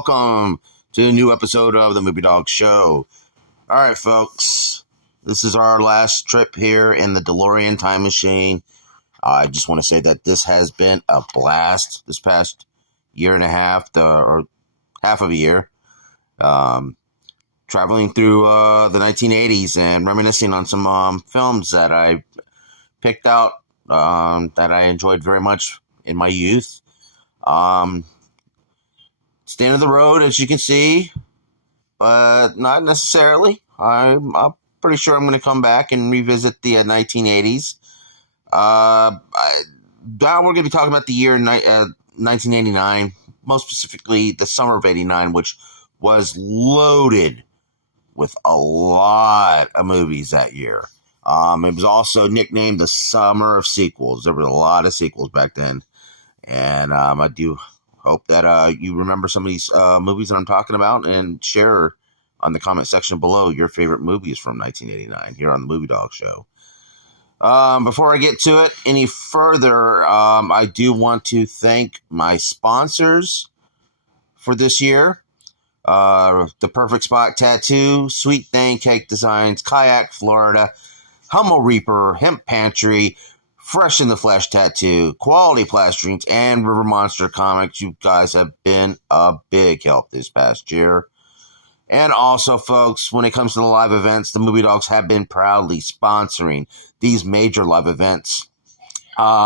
welcome to a new episode of the Movie Dawgs show. All right, folks, this is our last trip here in the DeLorean time machine. I just want to say that this has been a blast this past year and a half, or half of a year, traveling through the 1980s and reminiscing on some films that I picked out that I enjoyed very much in my youth. It's the end of the road, as you can see, but not necessarily. I'm pretty sure I'm going to come back and revisit the 1980s. Now we're going to be talking about the year 1989, most specifically the summer of 89, which was loaded with a lot of movies that year. It was also nicknamed the summer of sequels. There were a lot of sequels back then. And I do hope that you remember some of these movies that I'm talking about and share on the comment section below your favorite movies from 1989 here on the Movie Dawgs show. Before I get to it any further, I do want to thank my sponsors for this year. The Perfect Spot Tattoo, Sweet Thing Cake Designs, Kayak Florida, Hummel Reaper, Hemp Pantry, Fresh in the Flesh Tattoo, Quality Plasterings, and River Monster Comics. You guys have been a big help this past year. And also, folks, when it comes to the live events, the Movie Dawgs have been proudly sponsoring these major live events.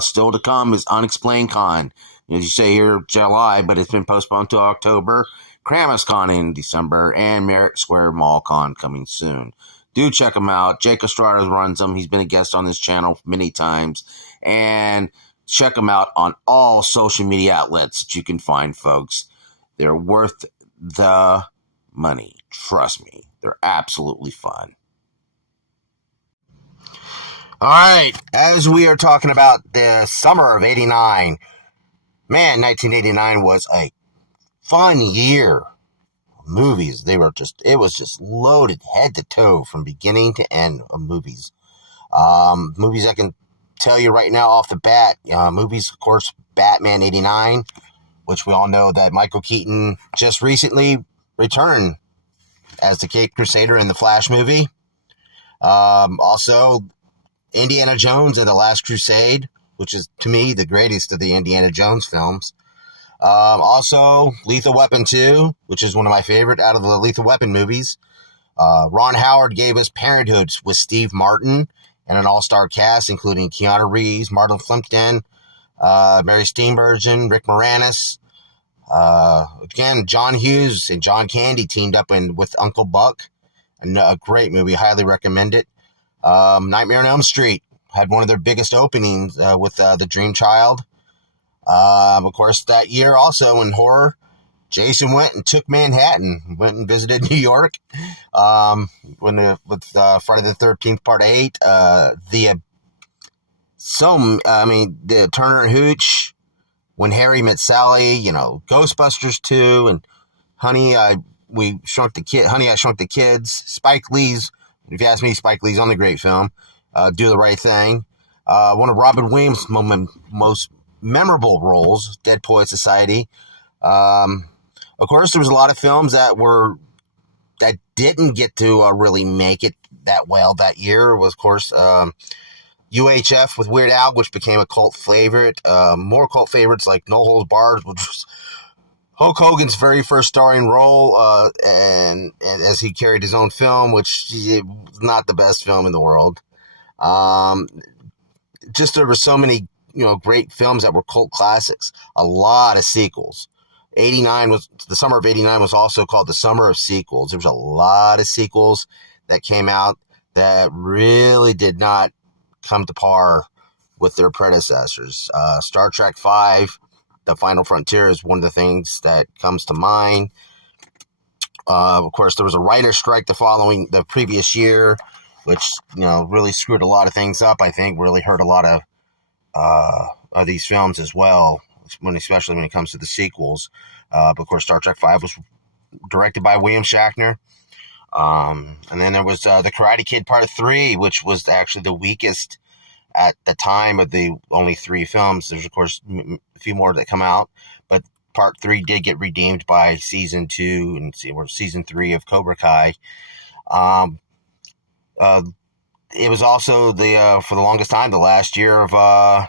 Still to come is Unexplained Con. As you say here, July, but it's been postponed to October. Kramus Con in December, and Merritt Square Mall Con coming soon. Do check him out. Jake Estrada runs them. He's been a guest on this channel many times. And check him out on all social media outlets that you can find, folks. They're worth the money. Trust me. They're absolutely fun. All right. As we are talking about the summer of 89, man, 1989 was a fun year. Movies, it was just loaded head to toe from beginning to end of movies. Movies I can tell you right now off the bat, movies, of course, Batman 89, which we all know that Michael Keaton just recently returned as the Caped Crusader in the Flash movie. Also, Indiana Jones and the Last Crusade, which is, to me, the greatest of the Indiana Jones films. Also, Lethal Weapon 2, which is one of my favorite out of the Lethal Weapon movies. Ron Howard gave us Parenthood with Steve Martin and an all-star cast, including Keanu Reeves, Martin Plimpton, Mary Steenburgen, Rick Moranis. Again, John Hughes and John Candy teamed up with Uncle Buck. A great movie, highly recommend it. Nightmare on Elm Street had one of their biggest openings with The Dream Child. Of course, that year also in horror, Jason went and took Manhattan, went and visited New York. With Friday the 13th Part 8, the Turner and Hooch, When Harry Met Sally, Ghostbusters 2, and Honey, I Shrunk the Kids. Spike Lee's, if you ask me, Spike Lee's on the great film, Do the Right Thing. One of Robin Williams' most memorable roles, Dead Poets Society. Of course, there was a lot of films that didn't get to really make it that well that year. Was, of course, UHF with Weird Al, which became a cult favorite. More cult favorites like No Holds Barred, which was Hulk Hogan's very first starring role, and as he carried his own film, which was not the best film in the world. Just there were so many great films that were cult classics. A lot of sequels. The summer of 89 was also called the summer of sequels. There was a lot of sequels that came out that really did not come to par with their predecessors. Star Trek V, The Final Frontier, is one of the things that comes to mind. Of course, there was a writer's strike the previous year, which really screwed a lot of things up. I think really hurt a lot of these films as well, especially when it comes to the sequels. But of course, Star Trek V was directed by William Shatner. And then there was The Karate Kid Part 3, which was actually the weakest at the time of the only 3 films. There's, of course, a few more that come out. But Part 3 did get redeemed by season 2 and season 3 of Cobra Kai. Um, uh, it was also for the longest time the last year of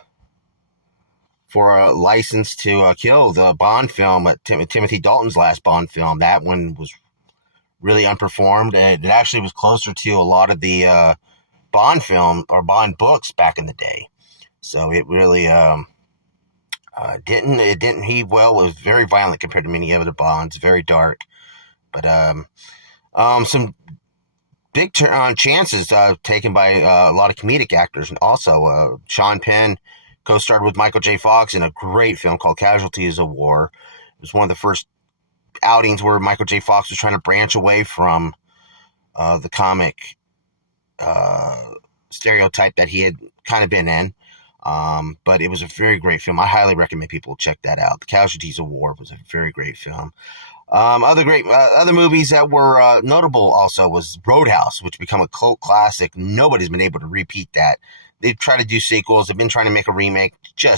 for a license to kill, the Bond film, Timothy Dalton's last Bond film. That one was really unperformed. It actually was closer to a lot of the Bond film or Bond books back in the day. So it really didn't heave well. It was very violent compared to many other Bonds, very dark. But some big chances taken by a lot of comedic actors. And also, Sean Penn co-starred with Michael J. Fox in a great film called Casualties of War. It was one of the first outings where Michael J. Fox was trying to branch away from the comic stereotype that he had kind of been in. But it was a very great film. I highly recommend people check that out. The Casualties of War was a very great film. Other movies that were notable also was Roadhouse, which became a cult classic. Nobody's been able to repeat that. They've tried to do sequels. They've been trying to make a remake. You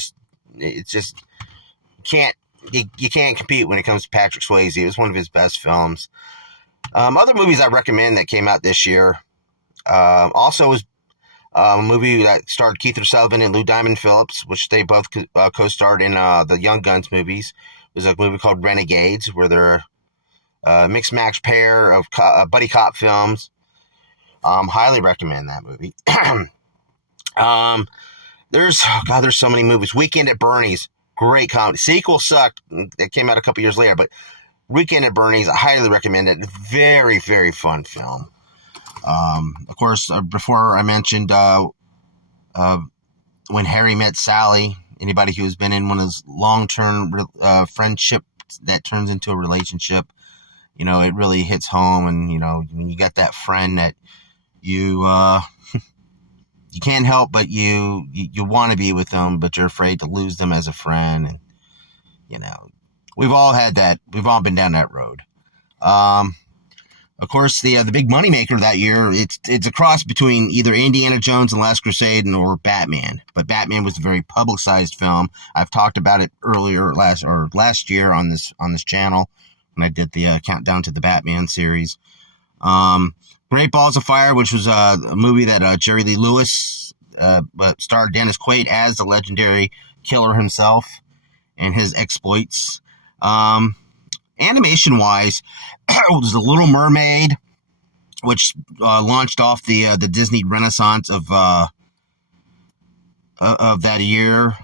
can't compete when it comes to Patrick Swayze. It was one of his best films. Other movies I recommend that came out this year also was a movie that starred Keith Sullivan and Lou Diamond Phillips, which they both co-starred in the Young Guns movies. It was a movie called Renegades, where they're a mixed match pair of buddy cop films. Highly recommend that movie. There's so many movies. Weekend at Bernie's, great comedy. Sequel sucked. It came out a couple years later, but Weekend at Bernie's, I highly recommend it. Very, very fun film. Of course, before I mentioned When Harry Met Sally. Anybody who has been in one of those long-term friendship that turns into a relationship, it really hits home. And, when you got that friend that you you can't help but you want to be with them, but you're afraid to lose them as a friend. And, we've all had that. We've all been down that road. Of course, the big moneymaker that year, it's a cross between either Indiana Jones and the Last Crusade or Batman. But Batman was a very publicized film. I've talked about it last year on this channel when I did the countdown to the Batman series. Great Balls of Fire, which was a movie that Jerry Lee Lewis starred Dennis Quaid as the legendary killer himself and his exploits. Animation-wise, it was The Little Mermaid, which launched off the Disney Renaissance of that year.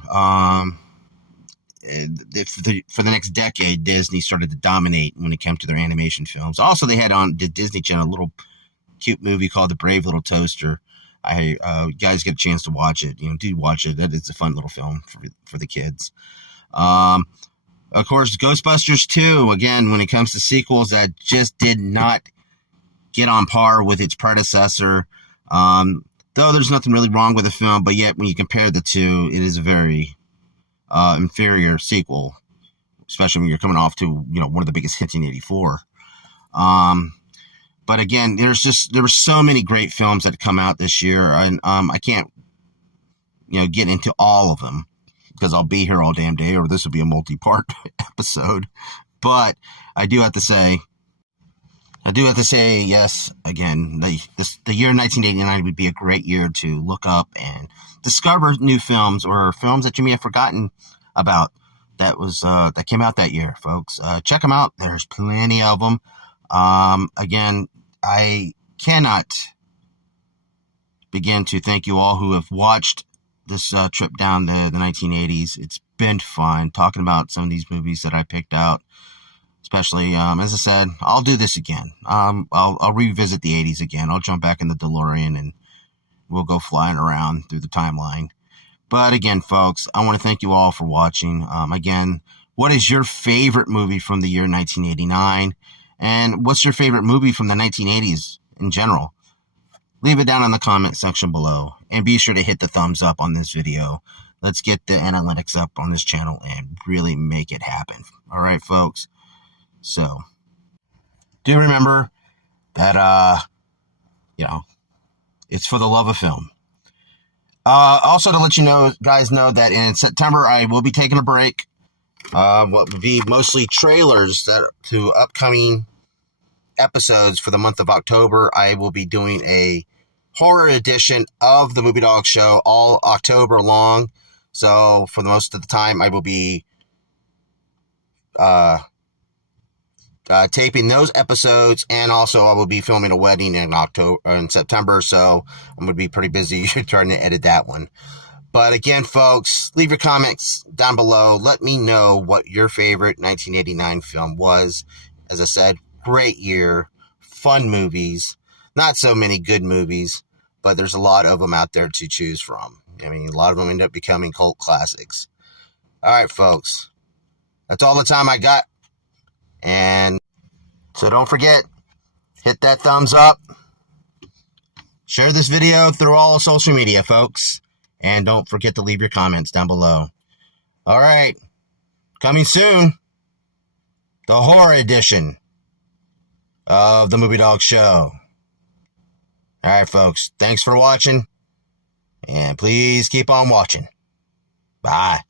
For the next decade, Disney started to dominate when it came to their animation films. Also, they had on the Disney Channel a little cute movie called The Brave Little Toaster. You guys get a chance to watch it. Do watch it. It's a fun little film for the kids. Of course, Ghostbusters 2, again, when it comes to sequels, that just did not get on par with its predecessor. Though there's nothing really wrong with the film, but yet when you compare the two, it is a very inferior sequel, especially when you're coming off to, one of the biggest hits in '84. But again, there were so many great films that come out this year, and I can't, get into all of them, because I'll be here all damn day, or this will be a multi-part episode. But I do have to say, yes, again, the year 1989 would be a great year to look up and discover new films or films that you may have forgotten about that came out that year, folks. Check them out. There's plenty of them. Again, I cannot begin to thank you all who have watched this trip down the 1980s. It's been fun talking about some of these movies that I picked out, especially, as I said, I'll do this again. I'll revisit the 80s again. I'll jump back in the DeLorean and we'll go flying around through the timeline. But again, folks, I want to thank you all for watching. Again, what is your favorite movie from the year 1989? And what's your favorite movie from the 1980s in general? Leave it down in the comment section below. And be sure to hit the thumbs up on this video. Let's get the analytics up on this channel and really make it happen. All right, folks. So, do remember that, it's for the love of film. Also, to let you guys know that in September, I will be taking a break. what would be mostly trailers to upcoming episodes for the month of October. I will be doing a horror edition of the Movie Dawgs show all October long. So for the most of the time, I will be taping those episodes, and also I will be filming a wedding in September. So I'm going to be pretty busy trying to edit that one. But again, folks, leave your comments down below. Let me know what your favorite 1989 film was. As I said, great year, fun movies, not so many good movies, but there's a lot of them out there to choose from. I mean, a lot of them end up becoming cult classics. All right, folks, that's all the time I got. And so don't forget, hit that thumbs up. Share this video through all social media, folks. And don't forget to leave your comments down below. All right. Coming soon, the horror edition of the Movie Dawgs show. All right, folks. Thanks for watching. And please keep on watching. Bye.